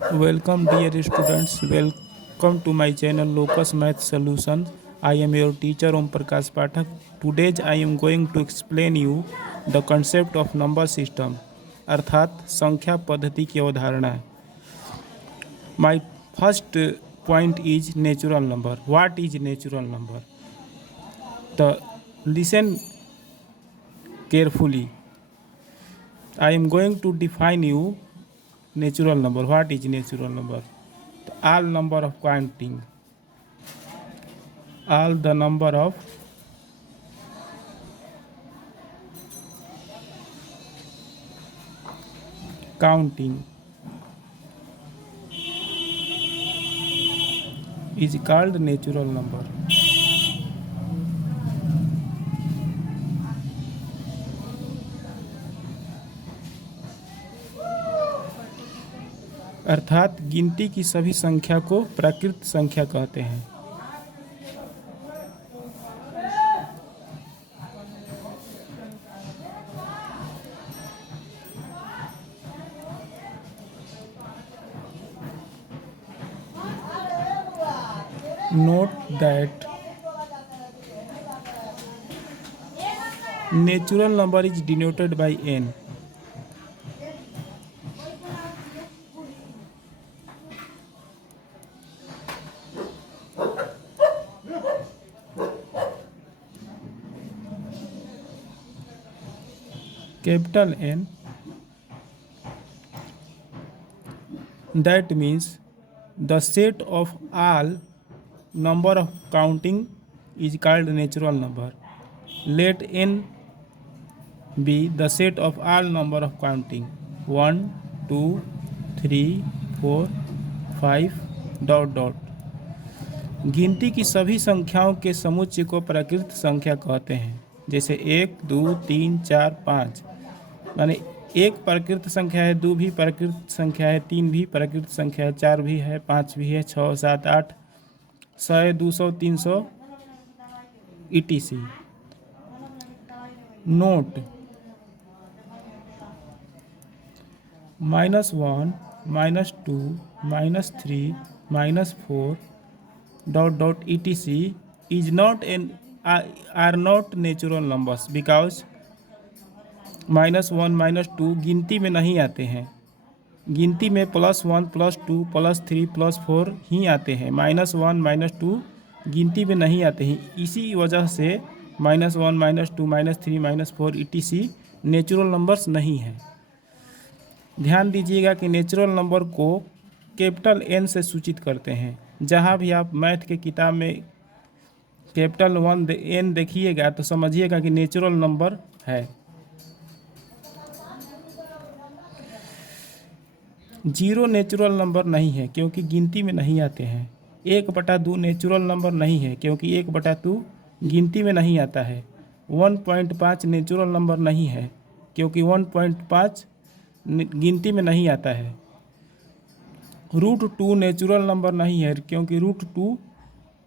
Welcome dear students, welcome to my channel Locus Math Solution. I am your teacher Om Prakash Pathak. Today I am going to explain you the concept of number system अर्थात संख्या पद्धति की अवधारणा। My first point is natural number. What is natural number? Listen carefully. I am going to define you natural number. What is natural number? All number of counting, all the number of counting is called natural number. अर्थात गिनती की सभी संख्या को प्राकृत संख्या कहते हैं। Note that natural number is denoted by n. Capital N, that means the set of all number of counting is called natural number. Let n be the set of all number of counting 1 2 3 4 5 ... गिनती की सभी संख्याओं के समुच्चय को प्राकृत संख्या कहते हैं। जैसे 1 2 3 4 5 माने एक प्राकृत संख्या है, 2 भी प्राकृत संख्या है, 3 भी प्राकृत संख्या है, 4 भी है, 5 भी है, 6 7 8 100 200 300 etc. Note -1 -2 -3 -4 ... etc. is not are not natural numbers because -1 -2 गिनती में नहीं आते हैं। गिनती में +1 +2 +3 +4 ही आते हैं। -1 -2 गिनती में नहीं आते हैं। इसी वजह से -1 -2 -3 -4 etc. नेचुरल नंबर्स नहीं हैं। ध्यान दीजिएगा कि नेचुरल नंबर को कैपिटल N से सूचित करते हैं। जहाँ भी आप मैथ के किताब में कैपिटल N देखिएगा तो समझिएगा कि नेचुरल नंबर है। 0 नेचुरल नंबर नहीं है क्योंकि गिनती में नहीं आते हैं। 1/2 नेचुरल नंबर नहीं है क्योंकि 1/2 गिनती में नहीं आता है। 1.5 नेचुरल नंबर नहीं है क्योंकि 1.5 गिनती में नहीं आता है। √2 नेचुरल नंबर नहीं है क्योंकि √2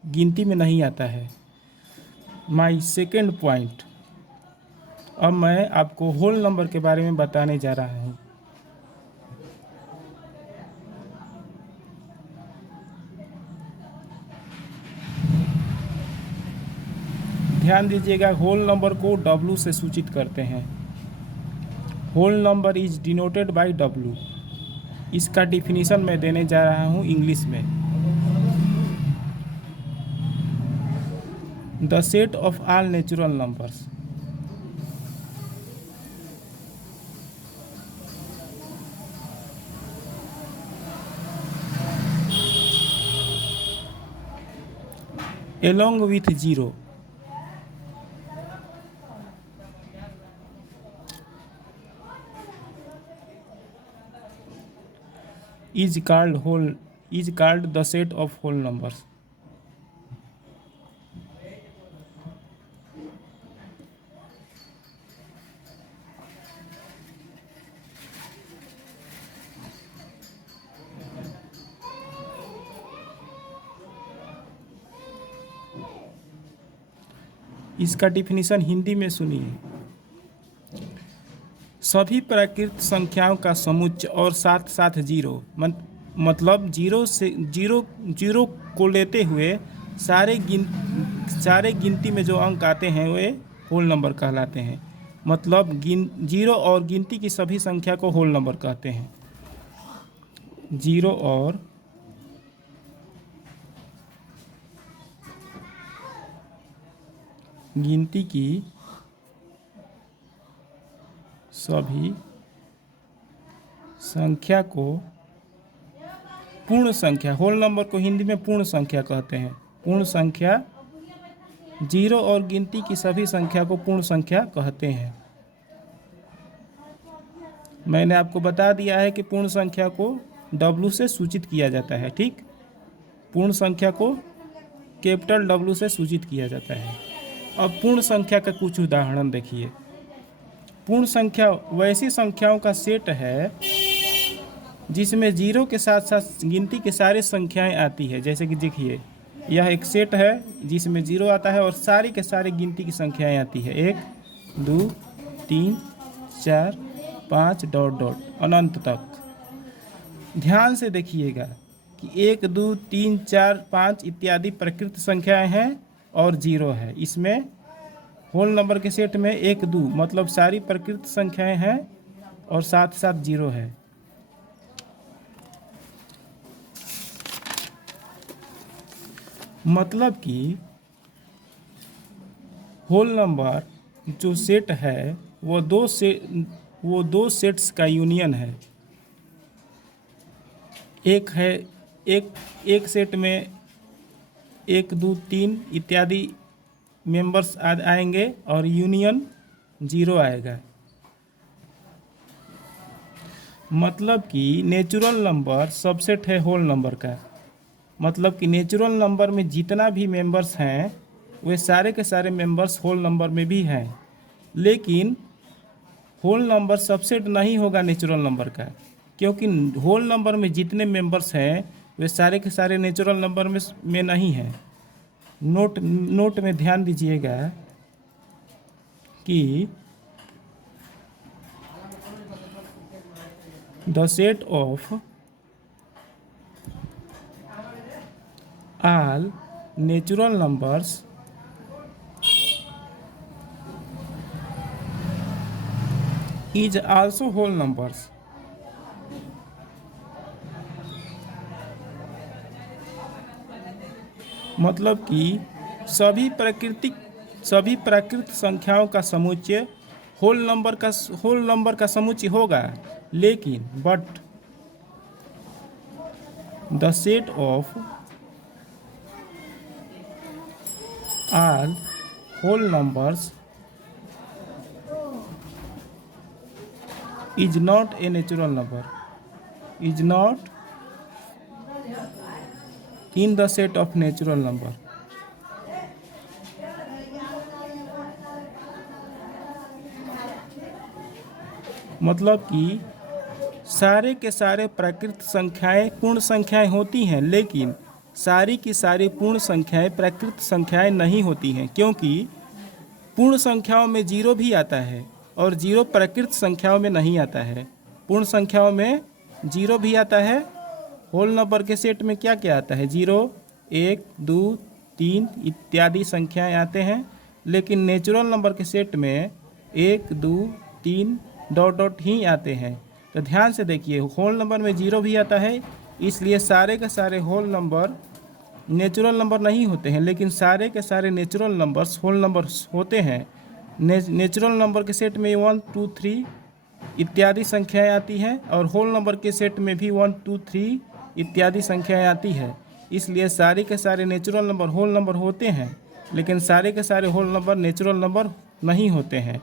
गिनती में नहीं आता है। माय सेकेंड पॉइंट, अब मैं आपको होल नंबर के बारे में बताने जा रहा हूँ। ध्यान दीजिएगा, होल नंबर को W से सूचित करते हैं। Whole number is denoted by W। इसका डिफिनीशन मैं देने जा रहा हूँ इंग्लिश में। The set of all natural numbers along with 0 is called the set of whole numbers. इसका डिफिनीशन हिंदी में सुनिए। सभी प्राकृत संख्याओं का समुच्चय और साथ साथ 0 मतलब जीरो से जीरो जीरो को लेते हुए सारे गिनती में जो अंक आते हैं वे होल नंबर कहलाते हैं। मतलब जीरो और गिनती की सभी संख्या को होल नंबर कहते हैं। जीरो और गिनती की सभी संख्या को पूर्ण संख्या, होल नंबर को हिंदी में पूर्ण संख्या कहते हैं। पूर्ण संख्या, जीरो और गिनती की सभी संख्या को पूर्ण संख्या कहते हैं। मैंने आपको बता दिया है कि पूर्ण संख्या को W से सूचित किया जाता है। ठीक, पूर्ण संख्या को कैपिटल W से सूचित किया जाता है। अब पूर्ण संख्या का कुछ उदाहरण देखिए। पूर्ण संख्या वैसी संख्याओं का सेट है जिसमें जीरो के साथ साथ गिनती के सारे संख्याएं आती है। जैसे कि देखिए, यह एक सेट है जिसमें जीरो आता है और सारी के सारे गिनती की संख्याएं आती है, 1 2 3 4 5 डॉट डॉट अनंत तक। ध्यान से देखिएगा कि 1 2 3 4 5 इत्यादि प्रकृत संख्याएं हैं और जीरो है। इसमें होल नंबर के सेट में 1 2 मतलब सारी प्रकृत संख्याएं हैं और साथ साथ जीरो है। मतलब कि होल नंबर जो सेट है वो दो सेट्स का यूनियन है। एक सेट में 1 2 3 इत्यादि मेंबर्स आएंगे और यूनियन जीरो आएगा। मतलब कि नेचुरल नंबर सबसेट है होल नंबर का। मतलब कि नेचुरल नंबर में जितना भी मेंबर्स हैं वे सारे के सारे मेंबर्स होल नंबर में भी हैं, लेकिन होल नंबर सबसेट नहीं होगा नेचुरल नंबर का, क्योंकि होल नंबर में जितने मेंबर्स हैं वे सारे के सारे नेचुरल नंबर में नहीं हैं। नोट में ध्यान दीजिएगा कि the set of all natural numbers is also whole numbers। मतलब कि सभी प्राकृत संख्याओं का समुच्चय होल नंबर का समुच्चय होगा, लेकिन but the set of all whole numbers is not a natural number, is not in the set of natural number। मतलब कि सारे के सारे प्राकृत संख्याएं पूर्ण संख्याएं होती हैं, लेकिन सारी की सारी पूर्ण संख्याएं प्राकृत संख्याएं नहीं होती हैं, क्योंकि पूर्ण संख्याओं में जीरो भी आता है और जीरो प्राकृत संख्याओं में नहीं आता है। पूर्ण संख्याओं में जीरो भी आता है। होल नंबर के सेट में क्या क्या आता है? 0 1 2 3 इत्यादि संख्याएं आते हैं, लेकिन नेचुरल नंबर के सेट में 1 2 3 डॉट डॉट ही आते हैं। तो ध्यान से देखिए, होल नंबर में जीरो भी आता है, इसलिए सारे के सारे होल नंबर नेचुरल नंबर नहीं होते हैं, लेकिन सारे के सारे नेचुरल नंबर्स होल नंबर्स होते हैं। नेचुरल नंबर के सेट में 1 2 3 इत्यादि संख्याएं आती हैं और होल नंबर के सेट में भी 1 2 3 इत्यादि संख्याएं आती है। इसलिए सारे के सारे नेचुरल नंबर होल नंबर होते हैं, लेकिन सारे के सारे होल नंबर नेचुरल नंबर नहीं होते हैं।